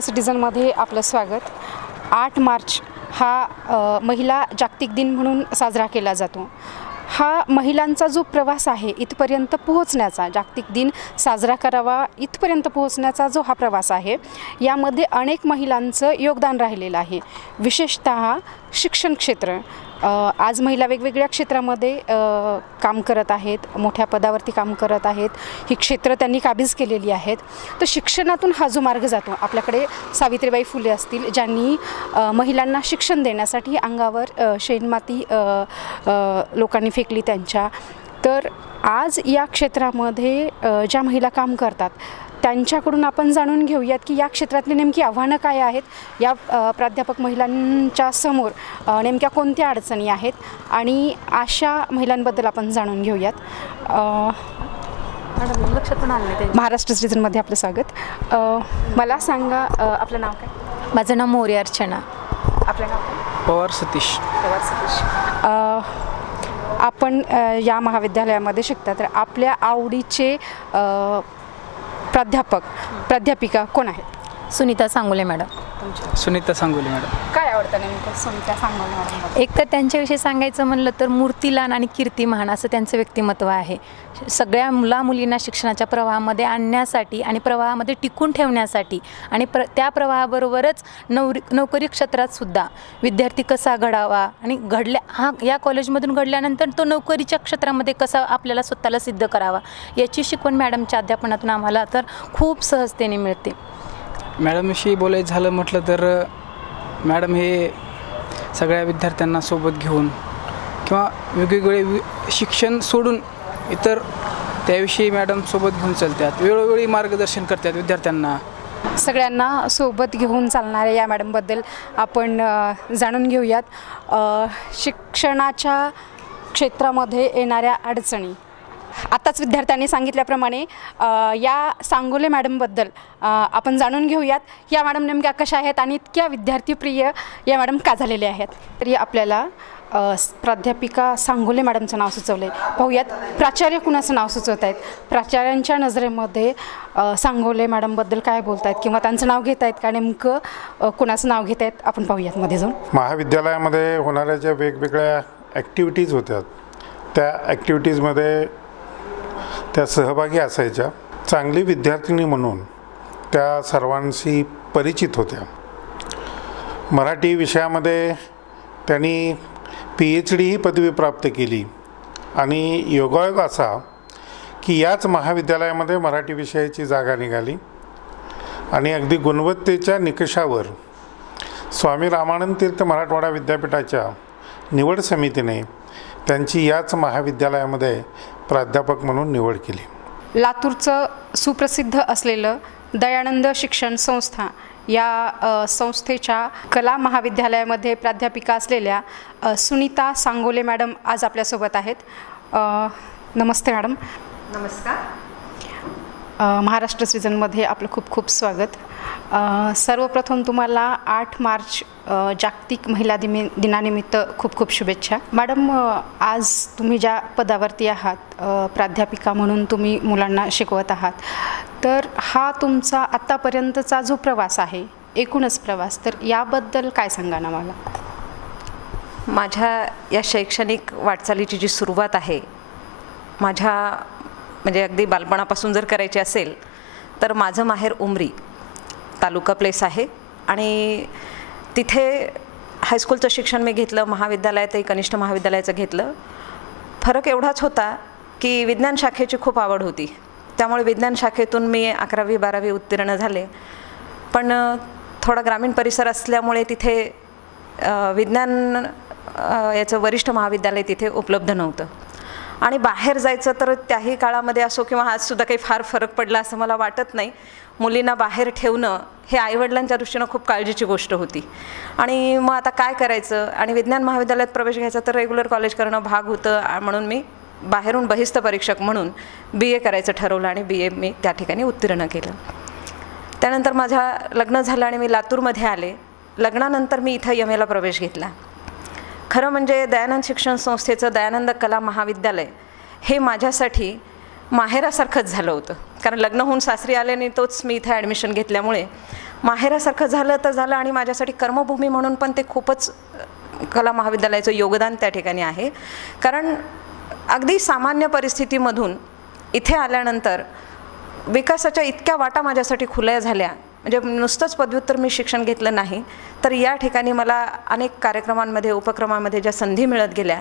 सिटीजनमध्ये आपलं स्वागत। 8 मार्च हा महिला जागतिक दिन म्हणून साजरा केला जातो। हा महिलांचा जो प्रवास आहे इथपर्यंत पोहोचण्याचा, जागतिक दिन साजरा करावा इथपर्यंत पोहोचण्याचा जो हा प्रवास आहे, यामध्ये अनेक महिलांचं योगदान राहिलेलं आहे। विशेषतः शिक्षण क्षेत्र, आज महिला वेगवेगळ्या क्षेत्रामध्ये काम करत आहेत, मोठ्या पदावरती काम करत आहेत, ही क्षेत्र त्यांनी काबीज केलेली आहेत। तर शिक्षणातून हा जो मार्ग जातो, आपल्याकडे सावित्रीबाई फुले असतील ज्यांनी महिलांना शिक्षण देण्यासाठी अंगावर शेणमाती लोकांनी फेकली त्यांच्या। तर आज या क्षेत्रामध्ये ज्या महिला काम करतात त्यांच्याकडून आपण जाणून घेऊयात की या क्षेत्रातली नेमकी आव्हानं काय आहेत, या प्राध्यापक महिलांच्या समोर नेमक्या कोणत्या अडचणी आहेत आणि अशा महिलांबद्दल आपण जाणून घेऊयात। मॅडम लक्षात पण आलं नाही, महाराष्ट्र सिटीजनमध्ये आपलं स्वागत। मला सांगा आपलं नाव काय? माझं नाव मोरे अर्चना। आपलं नाव काय? पवार सतीश। पवार सतीश। आपण या महाविद्यालयामध्ये शिकता, तर आपल्या आवडीचे प्राध्यापिका कोण आहेत? सुनीता सांगोले मॅडम। सुनीता सांगोले मॅडम। काय आवडतं नेमकं सुनीता सांगोले मॅडम? एक तर त्यांच्याविषयी सांगायचं म्हणलं तर मूर्तिलान आणि कीर्तिमान असं त्यांचं व्यक्तिमत्व आहे। सगळ्या मुलींना शिक्षणाच्या प्रवाहामध्ये आणण्यासाठी आणि प्रवाहामध्ये टिकून ठेवण्यासाठी आणि त्या प्रवाहाबरोबरच नोकरी क्षेत्रात सुद्धा विद्यार्थी कसा घडावा आणि या कॉलेजमधून घडल्यानंतर तो नोकरीच्या क्षेत्रामध्ये कसा आपल्याला स्वतःला सिद्ध करावा, याची शिकवण मॅडमच्या अध्यापनातून आम्हाला तर खूप सहजतेने मिळते। मॅडमविषयी बोलायचं झालं म्हटलं तर मॅडम हे सगळ्या विद्यार्थ्यांना सोबत घेऊन किंवा वेगवेगळे शिक्षण सोडून इतर त्याविषयी मॅडम सोबत घेऊन चालतात, वेळोवेळी मार्गदर्शन करतात विद्यार्थ्यांना। सगळ्यांना सोबत घेऊन चालणाऱ्या या मॅडमबद्दल आपण जाणून घेऊयात। शिक्षणाच्या क्षेत्रामध्ये येणाऱ्या अडचणी, आताच विद्यार्थ्यांनी सांगितल्याप्रमाणे या सांगोले मॅडमबद्दल आपण जाणून घेऊयात। या मॅडम नेमक्या कशा आहेत आणि इतक्या विद्यार्थीप्रिय या मॅडम का झालेल्या आहेत। तरी आपल्याला प्राध्यापिका सांगोले मॅडमचं नाव सुचवलं आहे, पाहूयात प्राचार्य कुणाचं नाव सुचवत आहेत, प्राचार्यांच्या नजरेमध्ये सांगोले मॅडमबद्दल काय बोलत आहेत किंवा त्यांचं नाव घेत आहेत का, नेमकं कुणाचं नाव घेत आहेत आपण पाहूयात मध्ये जाऊन। महाविद्यालयामध्ये होणाऱ्या ज्या वेगवेगळ्या ॲक्टिव्हिटीज होत्या त्या ॲक्टिव्हिटीजमध्ये त्या सहभागी असायच्या। चांगली विद्यार्थिनी म्हणून त्या सर्वांशी परिचित होत्या। मराठी विषयामध्ये त्यांनी PhD ही पदवी प्राप्त केली आणि योगायोग असा की याच महाविद्यालयामध्ये मराठी विषयाची जागा निघाली आणि अगदी गुणवत्तेच्या निकषावर स्वामी रामानंद तीर्थ मराठवाडा विद्यापीठाच्या निवड समितीने त्यांची याच महाविद्यालयामध्ये प्राध्यापक म्हणून निवड केली। लातूरचं सुप्रसिद्ध असलेलं दयानंद शिक्षण संस्था या संस्थेच्या कला महाविद्यालयामध्ये प्राध्यापिका असलेल्या सुनीता सांगोले मॅडम आज आपल्यासोबत आहेत। नमस्ते मॅडम। नमस्कार। महाराष्ट्र सिटीजनमध्ये आपलं खूप खूप स्वागत। सर्वप्रथम तुम्हाला 8 मार्च जागतिक महिला दिनानिमित्त खूप खूप शुभेच्छा। मॅडम, आज तुम्ही ज्या पदावरती आहात प्राध्यापिका म्हणून तुम्ही मुलांना शिकवत आहात, तर हा तुमचा आत्तापर्यंतचा जो प्रवास आहे, एकूणच प्रवास, तर याबद्दल काय सांगा ना मला? माझ्या या शैक्षणिक वाटचालीची जी सुरुवात आहे, माझ्या म्हणजे अगदी बालपणापासून जर करायची असेल तर माझं माहेर उमरी तालुका प्लेस आहे आणि तिथे हायस्कूलचं शिक्षण मी घेतलं, महाविद्यालयातही कनिष्ठ महाविद्यालयाचं घेतलं। फरक एवढाच होता की विज्ञान शाखेची खूप आवड होती, त्यामुळे विज्ञान शाखेतून मी 11वी 12वी उत्तीर्ण झाले। पण थोडा ग्रामीण परिसर असल्यामुळे तिथे विज्ञान याचं वरिष्ठ महाविद्यालय तिथे उपलब्ध नव्हतं आणि बाहेर जायचं तर त्याही काळामध्ये असो किंवा आजसुद्धा काही फार फरक पडला असं मला वाटत नाही. मुलींना बाहेर ठेवणं हे आईवडिलांच्या दृष्टीनं खूप काळजीची गोष्ट होती. आणि मग आता काय करायचं, आणि विज्ञान महाविद्यालयात प्रवेश घ्यायचा तर रेग्युलर कॉलेज करणं भाग होतं, म्हणून मी बाहेरून बहिस्थ परीक्षक म्हणून BA करायचं ठरवलं आणि BA मी त्या ठिकाणी उत्तीर्ण केलं. त्यानंतर माझं लग्न झालं आणि मी लातूरमध्ये आले. लग्नानंतर मी इथं MA ला प्रवेश घेतला. खरं म्हणजे दयानंद शिक्षण संस्थेचं दयानंद कला महाविद्यालय हे माझ्यासाठी माहेरासारखंच झालं होतं. कारण लग्न होऊन सासरी आले आणि तोच मी इथं ॲडमिशन घेतल्यामुळे माहेरासारखं झालं तर झालं. आणि माझ्यासाठी कर्मभूमी म्हणून पण ते खूपच कला महाविद्यालयाचं योगदान त्या ठिकाणी आहे. कारण अगदी सामान्य परिस्थितीमधून इथे आल्यानंतर विकासाच्या इतक्या वाटा माझ्यासाठी खुल्या झाल्या. म्हणजे नुसतंच पदव्युत्तर मी शिक्षण घेतलं नाही, तर या ठिकाणी मला अनेक कार्यक्रमांमध्ये उपक्रमांमध्ये ज्या संधी मिळत गेल्या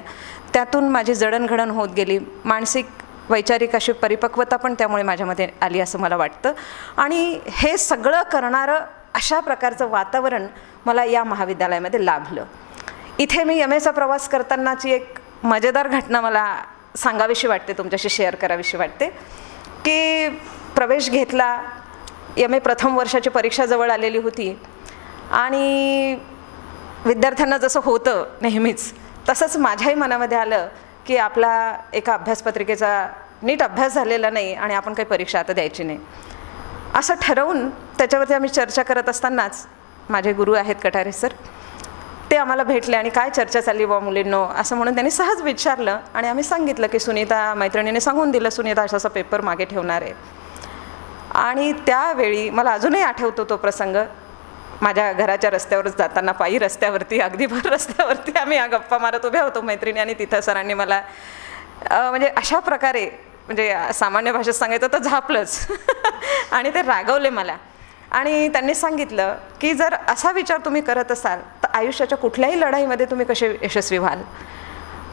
त्यातून माझी जडणघडण होत गेली. मानसिक वैचारिक अशी परिपक्वता पण त्यामुळे माझ्यामध्ये आली असं मला वाटतं. आणि हे सगळं करणारं अशा प्रकारचं वातावरण मला या महाविद्यालयामध्ये लाभलं. इथे मी MAचा प्रवास करतानाची एक मजेदार घटना मला सांगावीशी वाटते, तुमच्याशी शेअर करावीशी वाटते. की प्रवेश घेतला, MA प्रथम वर्षाची परीक्षा जवळ आलेली होती आणि विद्यार्थ्यांना जसं होतं नेहमीच तसंच माझ्याही मनामध्ये आलं की आपला एका अभ्यासपत्रिकेचा नीट अभ्यास झालेला नाही आणि आपण काही परीक्षा आता द्यायची नाही असं ठरवून त्याच्यावरती आम्ही चर्चा करत असतानाच माझे गुरु आहेत कटारे सर, ते आम्हाला भेटले आणि काय चर्चा चालली बा मुलींनो असं म्हणून त्यांनी सहज विचारलं. आणि आम्ही सांगितलं की सुनीता मैत्रिणीने सांगून दिलं सुनीता असा असा पेपर मागे ठेवणार आहे. आणि त्यावेळी मला अजूनही आठवतो तो प्रसंग. माझ्या घराच्या रस्त्यावरच जाताना पायी रस्त्यावरती अगदी भर रस्त्यावरती आम्ही गप्पा मारत उभ्या होतो मैत्रिणी. आणि तिथं सरांनी मला म्हणजे अशा प्रकारे म्हणजे सामान्य भाषेत सांगायचं तर झापलंच आणि ते रागवले मला. आणि त्यांनी सांगितलं की जर असा विचार तुम्ही करत असाल तर आयुष्याच्या कुठल्याही लढाईमध्ये तुम्ही कसे यशस्वी व्हाल.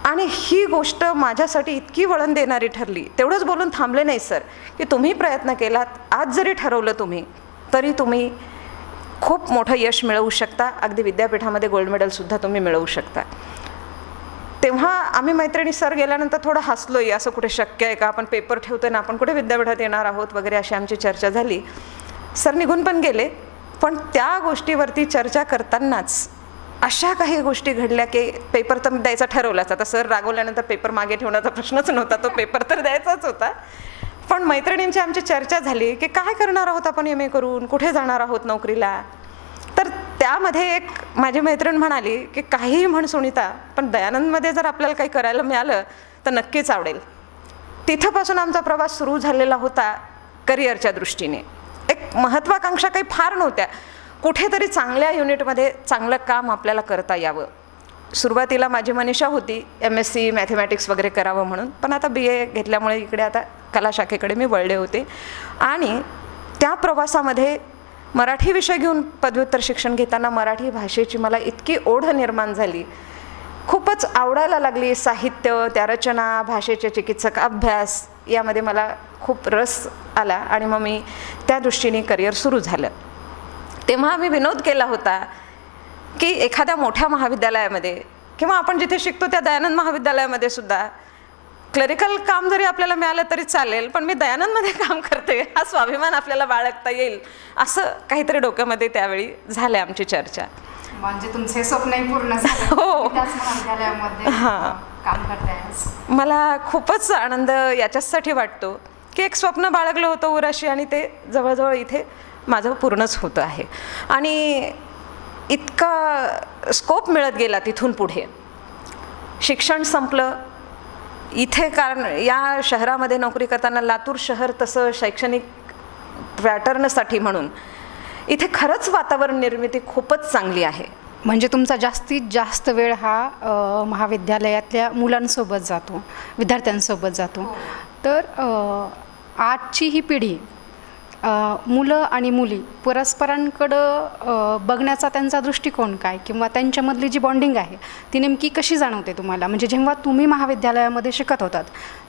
आणि ही गोष्ट माझ्यासाठी इतकी वळण देणारी ठरली. तेवढंच बोलून थांबले नाही सर की तुम्ही प्रयत्न केलात, आज जरी ठरवलं तुम्ही तरी तुम्ही खूप मोठं यश मिळवू शकता, अगदी विद्यापीठामध्ये गोल्ड मेडलसुद्धा तुम्ही मिळवू शकता. तेव्हा आम्ही मैत्रिणी सर गेल्यानंतर थोडं हसलोय, असं कुठे शक्य आहे का, आपण पेपर ठेवतोय ना, आपण कुठे विद्यापीठात येणार आहोत वगैरे अशी आमची चर्चा झाली. सर निघून पण गेले. पण त्या गोष्टीवरती चर्चा करतानाच अशा काही गोष्टी घडल्या की पेपर तर द्यायचा ठरवलाच. आता सर रागवल्यानंतर पेपर मागे ठेवण्याचा प्रश्नच नव्हता, तो पेपर तर द्यायचाच होता. पण मैत्रिणींची आमची चर्चा झाली की काय करणार आहोत आपण MA करून, कुठे जाणार आहोत नोकरीला. तर त्यामध्ये एक माझी मैत्रीण म्हणाली की काहीही म्हण सुनीता, पण दयानंदमध्ये जर आपल्याला काही करायला मिळालं तर नक्कीच आवडेल. तिथंपासून आमचा प्रवास सुरू झालेला होता करिअरच्या दृष्टीने. एक महत्त्वाकांक्षा काही फार नव्हत्या, कुठेतरी चांगल्या युनिटमध्ये चांगलं काम आपल्याला करता यावं. सुरुवातीला माझी मनीषा होती MSc मॅथमॅटिक्स वगैरे करावं म्हणून, पण आता BA घेतल्यामुळे इकडे आता कला शाखेकडे मी वळले होते. आणि त्या प्रवासामध्ये मराठी विषय घेऊन पदव्युत्तर शिक्षण घेताना मराठी भाषेची मला इतकी ओढ निर्माण झाली, खूपच आवडायला लागली. साहित्य, त्या रचना, भाषेचे चिकित्सक अभ्यास यामध्ये मला खूप रस आला आणि मग मी त्या दृष्टीने करिअर सुरू झालं. तेव्हा आम्ही विनोद केला होता की एखाद्या मोठ्या महाविद्यालयामध्ये किंवा आपण जिथे शिकतो त्या दयानंद महाविद्यालयामध्ये सुद्धा क्लरिकल काम जरी आपल्याला मिळालं तरी चालेल, पण मी दयानंदमध्ये काम करते हा स्वाभिमान आपल्याला बाळगता येईल असं काहीतरी डोक्यामध्ये त्यावेळी झालं आमची चर्चा. म्हणजे तुमचे स्वप्नही पूर्ण झाले. हो, महाविद्यालयामध्ये काम करताय. मला खूपच आनंद याच्यासाठी वाटतो की एक स्वप्न बाळगलं होतं उराशी आणि ते जवळजवळ इथे माझं पूर्णच होतं आहे. आणि इतका स्कोप मिळत गेला तिथून पुढे. शिक्षण संपलं इथे, कारण या शहरामध्ये नोकरी करताना लातूर शहर तसं शैक्षणिक पॅटर्नसाठी म्हणून इथे खरंच वातावरण निर्मिती खूपच चांगली आहे. म्हणजे तुमचा जास्तीत जास्त वेळ हा महाविद्यालयातल्या मुलांसोबत जातो, विद्यार्थ्यांसोबत जातो. तर आजची ही पिढी, मुलं आणि मुली परस्परांकडं बघण्याचा त्यांचा दृष्टिकोन काय किंवा त्यांच्यामधली जी बॉन्डिंग आहे ती नेमकी कशी जाणवते तुम्हाला? म्हणजे जेव्हा तुम्ही महाविद्यालयामध्ये शिकत होतात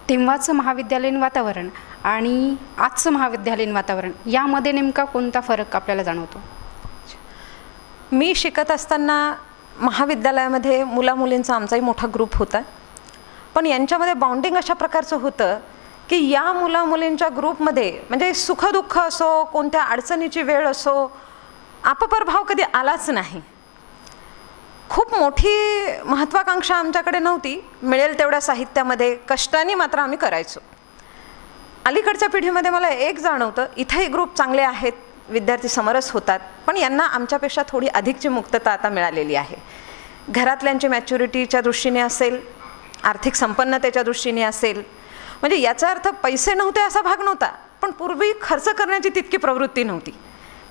तेव्हाचं महाविद्यालयीन वातावरण आणि आजचं महाविद्यालयीन वातावरण यामध्ये नेमका कोणता फरक आपल्याला जाणवतो? मी शिकत असताना महाविद्यालयामध्ये मुलामुलींचा आमचाही मोठा ग्रुप होता पण यांच्यामध्ये बॉन्डिंग अशा प्रकारचं होतं की या मुलींच्या ग्रुपमध्ये म्हणजे सुखदुःख असो, कोणत्या अडचणीची वेळ असो, आपापर भाव कधी आलाच नाही. खूप मोठी महत्त्वाकांक्षा आमच्याकडे नव्हती, मिळेल तेवढ्या साहित्यामध्ये कष्टाने मात्र आम्ही करायचो. अलीकडच्या पिढीमध्ये मला एक जाणवतं, इथंही ग्रुप चांगले आहेत, विद्यार्थी समरस होतात, पण यांना आमच्यापेक्षा थोडी अधिकची मुक्तता आता मिळालेली आहे. घरातल्यांची मॅच्युरिटीच्या दृष्टीने असेल, आर्थिक संपन्नतेच्या दृष्टीने असेल, म्हणजे याचा अर्थ पैसे नव्हते असा भाग नव्हता, पण पूर्वी खर्च करण्याची तितकी प्रवृत्ती नव्हती.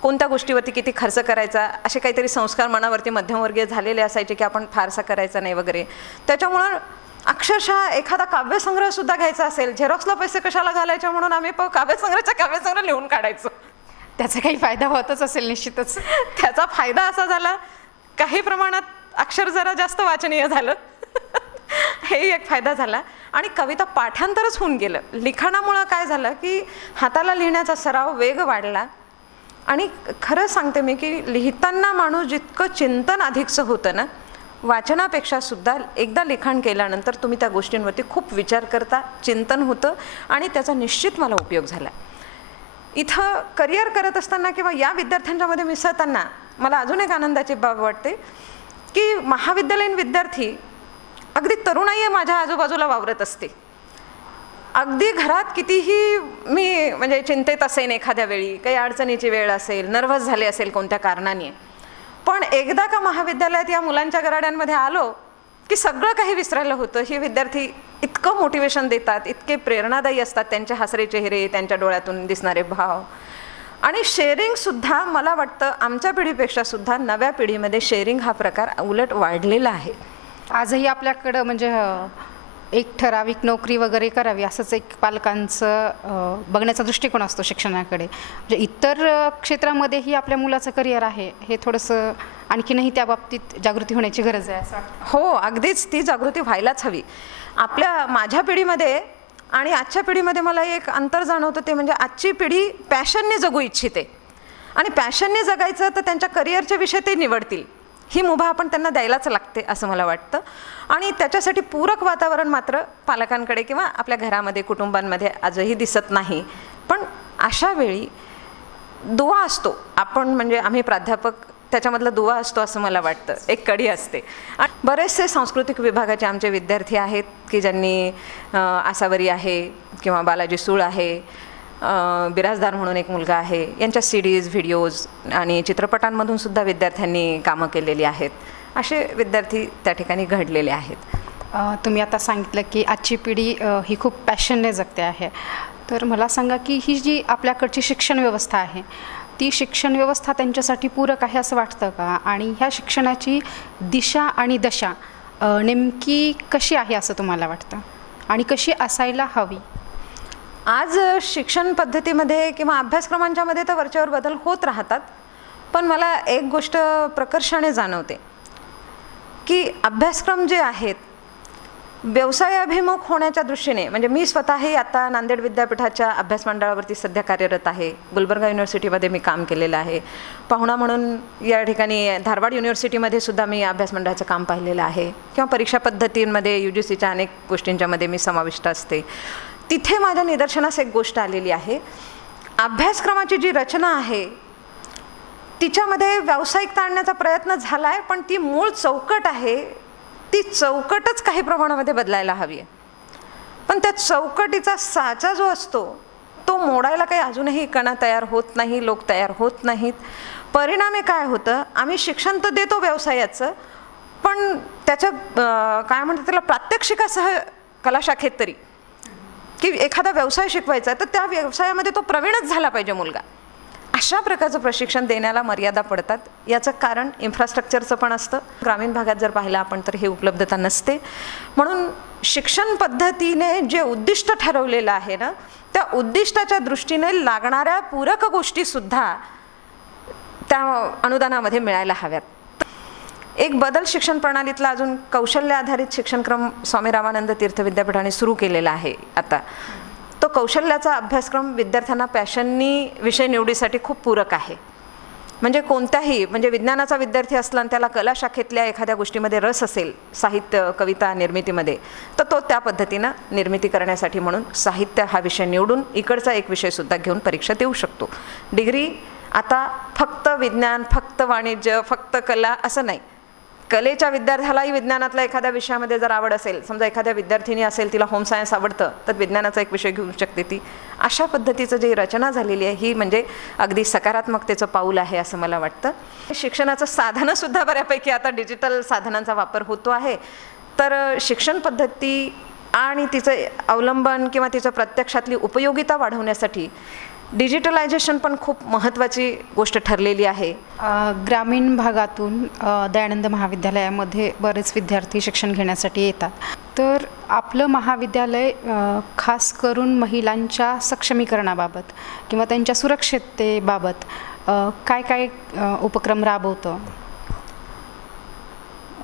कोणत्या गोष्टीवरती किती खर्च करायचा असे काहीतरी संस्कार मनावरती मध्यमवर्गीय झालेले असायचे की आपण फारसा करायचा नाही वगैरे. त्याच्यामुळं अक्षरशः एखादा काव्यसंग्रहसुद्धा घ्यायचा असेल, झेरॉक्सला पैसे कशाला घालायचे म्हणून आम्ही काव्यसंग्रह लिहून काढायचो. त्याचा काही फायदा होतच असेल निश्चितच. त्याचा फायदा असा झाला, काही प्रमाणात अक्षर जरा जास्त वाचनीय झालं हे एक फायदा झाला. आणि कविता पाठांतरच होऊन गेलं. लिखाणामुळं काय झालं की हाताला लिहिण्याचा सराव, वेग वाढला. आणि खरं सांगते मी की लिहिताना माणूस जितकं चिंतन अधिकचं होतं ना, वाचनापेक्षा सुद्धा एकदा लिखाण केल्यानंतर तुम्ही त्या गोष्टींवरती खूप विचार करता, चिंतन होतं आणि त्याचा निश्चित मला उपयोग झाला. इथं करिअर करत असताना किंवा या विद्यार्थ्यांच्यामध्ये मिसळताना मला अजून एक आनंदाची बाब वाटते की महाविद्यालयीन विद्यार्थी अगदी तरुणाई माझ्या आजूबाजूला वावरत असते. अगदी घरात कितीही मी म्हणजे चिंतेत असेन, एखाद्या वेळी काही अडचणीची वेळ असेल, नर्व्हस झाले असेल कोणत्या कारणाने, पण एकदा का महाविद्यालयात या मुलांच्या गराड्यांमध्ये आलो की सगळं काही विसरायला होतं. हे विद्यार्थी इतकं मोटिवेशन देतात, इतके प्रेरणादायी असतात, त्यांचे हसरे चेहरे, त्यांच्या डोळ्यातून दिसणारे भाव. आणि शेअरिंगसुद्धा मला वाटतं आमच्या पिढीपेक्षा सुद्धा नव्या पिढीमध्ये शेअरिंग हा प्रकार उलट वाढलेला आहे. आजही आपल्याकडं म्हणजे एक ठराविक नोकरी वगैरे करावी असंच एक पालकांचं बघण्याचा दृष्टिकोन असतो शिक्षणाकडे. म्हणजे इतर क्षेत्रामध्येही आपल्या मुलाचं करिअर आहे, हे थोडंसं आणखीनही त्या बाबतीत जागृती होण्याची गरज आहे असं वाटतं. हो, अगदीच ती जागृती व्हायलाच हवी. माझ्या पिढीमध्ये आणि आजच्या पिढीमध्ये मला एक अंतर जाणवतं, ते म्हणजे आजची पिढी पॅशनने जगू इच्छिते आणि पॅशनने जगायचं तर त्यांच्या करिअरचे विषय ते निवडतील, ही मुभा आपण त्यांना द्यायलाच लागते असं मला वाटतं. आणि त्याच्यासाठी पूरक वातावरण मात्र पालकांकडे किंवा आपल्या घरामध्ये, कुटुंबांमध्ये आजही दिसत नाही. पण अशा वेळी दुवा असतो, आपण म्हणजे आम्ही प्राध्यापक त्याच्यामधला दुवा असतो असं मला वाटतं, एक कडी असते. आणि बरेचसे सांस्कृतिक विभागाचे आमचे विद्यार्थी आहेत की ज्यांनी आसावरी आहे किंवा बालाजी सूळ आहे, बिराजदार म्हणून एक मुलगा आहे, यांच्या सीडीज, व्हिडिओज आणि चित्रपटांमधून सुद्धा विद्यार्थ्यांनी कामं केलेली आहेत. असे विद्यार्थी त्या ठिकाणी घडलेले आहेत. तुम्ही आता सांगितलं की आजची पिढी ही खूप पॅशनने जगते आहे, तर मला सांगा की ही जी आपल्याकडची शिक्षण व्यवस्था आहे, ती शिक्षण व्यवस्था त्यांच्यासाठी पूरक आहे असं वाटतं का? आणि ह्या शिक्षणाची दिशा आणि दशा नेमकी कशी आहे असं तुम्हाला वाटतं आणि कशी असायला हवी? आज शिक्षण पद्धतीमध्ये किंवा अभ्यासक्रमांच्यामध्ये तर वरच्यावर बदल होत राहतात, पण मला एक गोष्ट प्रकर्षाने जाणवते की अभ्यासक्रम जे आहेत व्यवसायाभिमुख होण्याच्या दृष्टीने, म्हणजे मी स्वतःही आता नांदेड विद्यापीठाच्या अभ्यास मंडळावरती सध्या कार्यरत आहे, गुलबर्गा युनिव्हर्सिटीमध्ये मी काम केलेलं आहे, पाहुणा म्हणून या ठिकाणी धारवाड युनिव्हर्सिटीमध्ये सुद्धा मी अभ्यास मंडळाचं काम पाहिलेलं आहे, किंवा परीक्षा पद्धतींमध्ये UGCच्या अनेक गोष्टींच्यामध्ये मी समाविष्ट असते. तिथे माझ्या निदर्शनास एक गोष्ट आलेली आहे, अभ्यासक्रमाची जी रचना आहे तिच्यामध्ये व्यावसायिकता आणण्याचा प्रयत्न झाला आहे, पण ती मूळ चौकट आहे ती चौकटच काही प्रमाणामध्ये बदलायला हवी आहे. पण त्या चौकटीचा साचा जो असतो तो मोडायला काही अजूनही कणा तयार होत नाही, लोक तयार होत नाहीत. परिणामी काय होतं, आम्ही शिक्षण तर देतो व्यवसायाचं, पण त्याच्या काय म्हणतात त्याला प्रात्यक्षिकासह कलाशाखेत तरी की एखादा व्यवसाय शिकवायचा तर त्या व्यवसायामध्ये तो प्रवीणच झाला पाहिजे मुलगा, अशा प्रकारचं प्रशिक्षण देण्याला मर्यादा पडतात. याचं कारण इन्फ्रास्ट्रक्चरचं पण असतं. ग्रामीण भागात जर पाहिलं आपण तर हे उपलब्धता नसते. म्हणून शिक्षण पद्धतीने जे उद्दिष्ट ठरवलेलं आहे ना, त्या उद्दिष्टाच्या दृष्टीने लागणाऱ्या पूरक गोष्टीसुद्धा त्या अनुदानामध्ये मिळायला हव्यात. एक बदल शिक्षण प्रणालीतला अजून कौशल्य आधारित शिक्षणक्रम स्वामी रामानंद तीर्थ विद्यापीठाने सुरू केलेला आहे आता. तो कौशल्याचा अभ्यासक्रम विद्यार्थ्यांना पॅशननी विषय निवडीसाठी खूप पूरक आहे. म्हणजे कोणत्याही, म्हणजे विज्ञानाचा विद्यार्थी असला आणि त्याला कला शाखेतल्या एखाद्या गोष्टीमध्ये रस असेल, साहित्य कविता निर्मितीमध्ये, तर तो त्या पद्धतीनं निर्मिती करण्यासाठी म्हणून साहित्य हा विषय निवडून इकडचा एक विषयसुद्धा घेऊन परीक्षा देऊ शकतो. डिग्री आता फक्त विज्ञान, फक्त वाणिज्य, फक्त कला असं नाही. कलेच्या विद्यार्थ्यालाही विज्ञानातल्या एखाद्या विषयामध्ये जर आवड असेल, समजा एखाद्या विद्यार्थिनी असेल, तिला होम सायन्स आवडतं, तर विज्ञानाचा एक विषय घेऊ शकते ती. अशा पद्धतीचं जी रचना झालेली आहे ही म्हणजे अगदी सकारात्मकतेचं पाऊल आहे असं मला वाटतं. शिक्षणाचं साधनंसुद्धा बऱ्यापैकी आता डिजिटल साधनांचा वापर होतो आहे. तर शिक्षण पद्धती आणि तिचं अवलंबन किंवा तिचं प्रत्यक्षातली उपयोगिता वाढवण्यासाठी डिजिटलायझेशन पण खूप महत्त्वाची गोष्ट ठरलेली आहे. ग्रामीण भागातून दयानंद महाविद्यालयामध्ये बरेच विद्यार्थी शिक्षण घेण्यासाठी येतात. तर आपलं महाविद्यालय खास करून महिलांच्या सक्षमीकरणाबाबत किंवा त्यांच्या सुरक्षिततेबाबत काय काय उपक्रम राबवतं?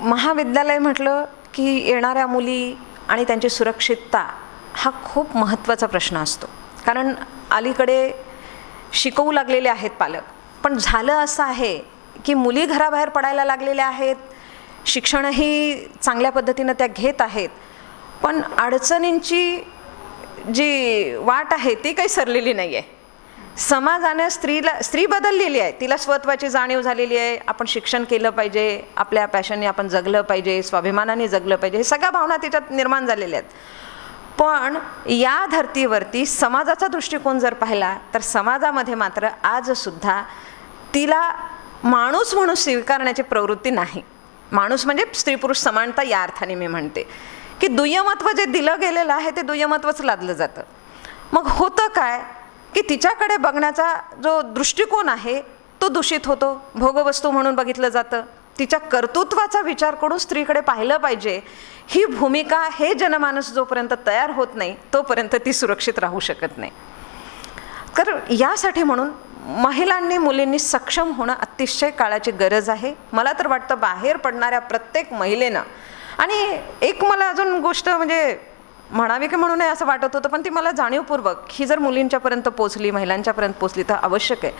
महाविद्यालय म्हटलं की येणाऱ्या मुली आणि त्यांची सुरक्षितता हा खूप महत्त्वाचा प्रश्न असतो. कारण अलीकडे शिकवू लागलेले आहेत पालक, पण झालं असं आहे की मुली घराबाहेर पडायला लागलेल्या आहेत, शिक्षणही चांगल्या पद्धतीनं त्या घेत आहेत, पण अडचणींची जी वाट आहे ती काही सरलेली नाही आहे. समाजाने स्त्री बदललेली आहे, तिला स्वत्वाची जाणीव झालेली आहे. आपण शिक्षण केलं पाहिजे, आपल्या पॅशनने आपण जगलं पाहिजे, स्वाभिमानाने जगलं पाहिजे, हे सगळ्या भावना तिच्यात निर्माण झालेल्या आहेत. पण या धर्तीवरती समाजाचा दृष्टिकोन जर पाहिला तर समाजामध्ये मात्र आजसुद्धा तिला माणूस म्हणून स्वीकारण्याची प्रवृत्ती नाही. माणूस म्हणजे स्त्री पुरुष समानता या अर्थाने मी म्हणते की दुय्यमत्व जे दिलं गेलेलं आहे ते दुय्यमत्वच लादलं जातं. मग होतं काय की तिच्याकडे बघण्याचा जो दृष्टिकोन आहे तो दूषित होतो, भोगवस्तू म्हणून बघितलं जातं. तिच्या कर्तृत्वाचा विचार करून स्त्रीकडे पाहिलं पाहिजे ही भूमिका हे जनमानस जोपर्यंत तयार होत नाही तोपर्यंत ती सुरक्षित राहू शकत नाही. तर यासाठी म्हणून महिलांनी, मुलींनी सक्षम होणं अतिशय काळाची गरज आहे. मला तर वाटतं बाहेर पडणाऱ्या प्रत्येक महिलेनं, आणि एक मला अजून गोष्ट म्हणजे म्हणावी की म्हणू नये असं वाटत होतं, पण ती मला जाणीवपूर्वक ही जर मुलींच्यापर्यंत पोचली, महिलांच्यापर्यंत पोचली तर आवश्यक आहे.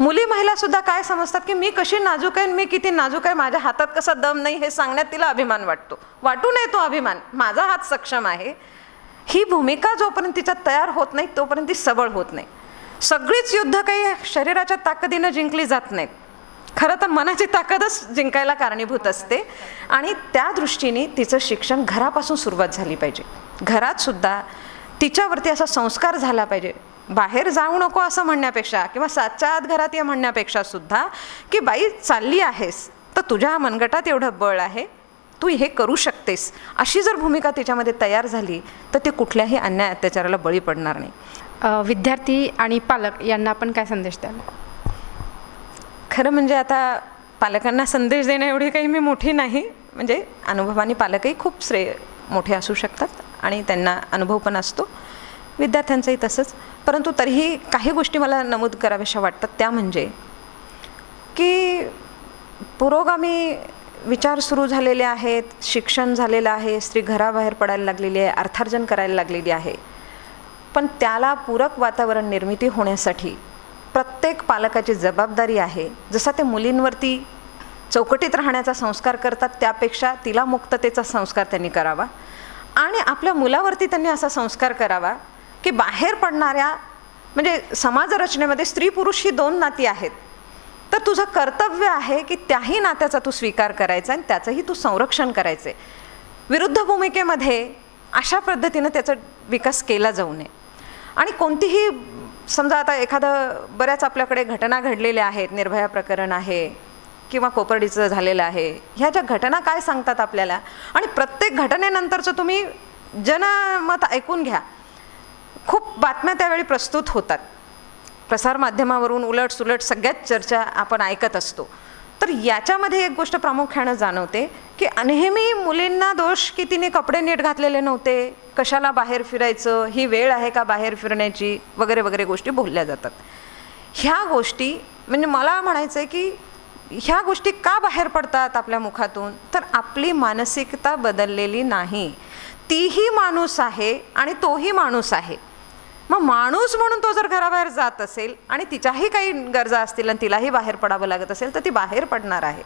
मुली महिलासुद्धा काय समजतात की मी कशी नाजूक आहे, मी किती नाजूक आहे, माझ्या हातात कसा दम नाही हे सांगण्यात तिला अभिमान वाटतो. वाटू नये तो अभिमान, माझा हात सक्षम आहे. ही भूमिका जोपर्यंत तिच्यात तयार होत नाही तोपर्यंत ती सबळ होत नाही. सगळीच युद्ध काही शरीराच्या ताकदीनं जिंकली जात नाहीत, खरं तर मनाची ताकदच जिंकायला कारणीभूत असते. आणि त्या दृष्टीने तिचं शिक्षण घरापासून सुरुवात झाली पाहिजे. घरात सुद्धा तिच्यावरती असा संस्कार झाला पाहिजे, बाहेर जाऊ नको असं म्हणण्यापेक्षा किंवा सातच्या आत घरात ये म्हणण्यापेक्षा सुद्धा की बाई चालली आहेस तर तुझ्या मनगटात एवढं बळ आहे, तू हे करू शकतेस, अशी जर भूमिका तिच्यामध्ये तयार झाली तर ते कुठल्याही अन्याय अत्याचाराला बळी पडणार नाही. विद्यार्थी आणि पालक यांना आपण काय संदेश द्याल? खरं म्हणजे आता पालकांना संदेश देण्या एवढी काही मी मोठी नाही, म्हणजे अनुभवाने पालकही खूप मोठे असू शकतात आणि त्यांना अनुभव पण असतो, विद्यार्थ्यांचंही तसंच. परंतु तरीही काही गोष्टी मला नमूद कराव्याशा वाटतात. त्या म्हणजे की पुरोगामी विचार सुरू झालेले आहेत, शिक्षण झालेलं आहे, स्त्री घराबाहेर पडायला लागलेली आहे, अर्थार्जन करायला लागलेली आहे, पण त्याला पूरक वातावरण निर्मिती होण्यासाठी प्रत्येक पालकाची जबाबदारी आहे. जसा ते मुलींवरती चौकटीत राहण्याचा संस्कार करतात त्यापेक्षा तिला मुक्ततेचा संस्कार त्यांनी करावा आणि आपल्या मुलावरती त्यांनी असा संस्कार करावा की बाहेर पडणाऱ्या, म्हणजे समाजरचनेमध्ये स्त्री पुरुष ही दोन नाती आहेत, तर तुझं कर्तव्य आहे की त्याही नात्याचा तू स्वीकार करायचा आणि त्याचंही तू संरक्षण करायचं. विरुद्ध भूमिकेमध्ये अशा पद्धतीनं त्याचा विकास केला जाऊ नये. आणि कोणतीही समजा आता एखादं, बऱ्याच आपल्याकडे घटना घडलेल्या आहेत, निर्भया प्रकरण आहे किंवा कोपर्डीचं झालेलं आहे, ह्या ज्या घटना काय सांगतात आपल्याला, आणि प्रत्येक घटनेनंतरचं तुम्ही जनमत ऐकून घ्या, खूप बातम्या त्यावेळी प्रस्तुत होतात प्रसारमाध्यमावरून, उलट सुलट सगळ्याच चर्चा आपण ऐकत असतो. तर याच्यामध्ये एक गोष्ट प्रामुख्यानं जाणवते की नेहमी मुलींना दोष की तिने कपडे नीट घातलेले नव्हते, कशाला बाहेर फिरायचं, ही वेळ आहे का बाहेर फिरण्याची, वगैरे वगैरे गोष्टी बोलल्या जातात. ह्या गोष्टी म्हणजे मला म्हणायचं आहे की ह्या गोष्टी का बाहेर पडतात आपल्या मुखातून, तर आपली मानसिकता बदललेली नाही. तीही माणूस आहे आणि तोही माणूस आहे. मग माणूस म्हणून तो जर घराबाहेर जात असेल आणि तिच्याही काही गरजा असतील आणि तिलाही बाहेर पडावं लागत असेल तर ती बाहेर पडणार आहे.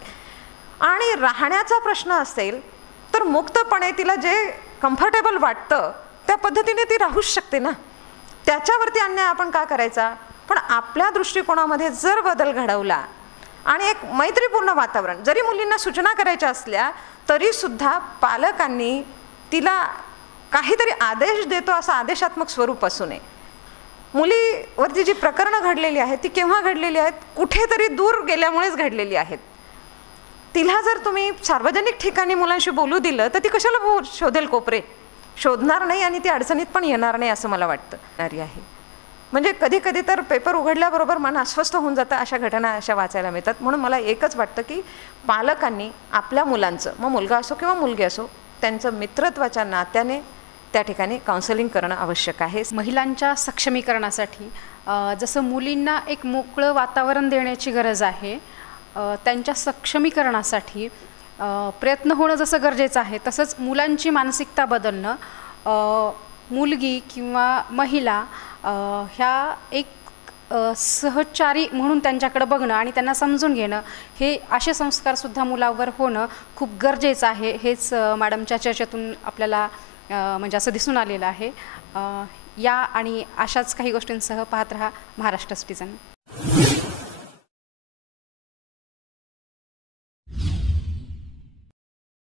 आणि राहण्याचा प्रश्न असेल तर मुक्तपणे तिला जे कम्फर्टेबल वाटतं त्या पद्धतीने ती राहूच शकते ना. त्याच्यावरती अन्याय आपण का करायचा. पण आपल्या दृष्टिकोनामध्ये जर बदल घडवला आणि एक मैत्रीपूर्ण वातावरण, जरी मुलींना सूचना करायच्या असल्या तरीसुद्धा पालकांनी तिला काहीतरी आदेश देतो असं आदेशात्मक स्वरूप असू नये. मुलीवरती जी प्रकरणं घडलेली आहेत ती केव्हा घडलेली आहेत, कुठेतरी दूर गेल्यामुळेच घडलेली आहेत. तिला जर तुम्ही सार्वजनिक ठिकाणी मुलांशी बोलू दिलं तर ती कशाला शोधेल कोपरे, शोधणार नाही आणि ती अडचणीत पण येणार नाही असं मला वाटतं आहे. म्हणजे कधी कधी तर पेपर उघडल्याबरोबर मन अस्वस्थ होऊन जातं, अशा घटना अशा वाचायला मिळतात. म्हणून मला एकच वाटतं की पालकांनी आपल्या मुलांचं, मग मुलगा असो किंवा मुलगी असो, त्यांचं मित्रत्वाच्या नात्याने त्या ठिकाणी काउन्सिलिंग करणं आवश्यक आहे. महिलांच्या सक्षमीकरणासाठी जसं मुलींना एक मोकळं वातावरण देण्याची गरज आहे, त्यांच्या सक्षमीकरणासाठी प्रयत्न होणं जसं गरजेचं आहे तसंच मुलांची मानसिकता बदलणं, मुलगी किंवा महिला ह्या एक सहचारी म्हणून त्यांच्याकडे बघणं आणि त्यांना समजून घेणं, हे असे संस्कारसुद्धा मुलावर होणं खूप गरजेचं आहे. हेच मॅडमच्या चर्चेतून आपल्याला म्हणजे असं दिसून आलेलं आहे. या आणि अशाच काही गोष्टींसह पाहत रहा महाराष्ट्र सिटीझन.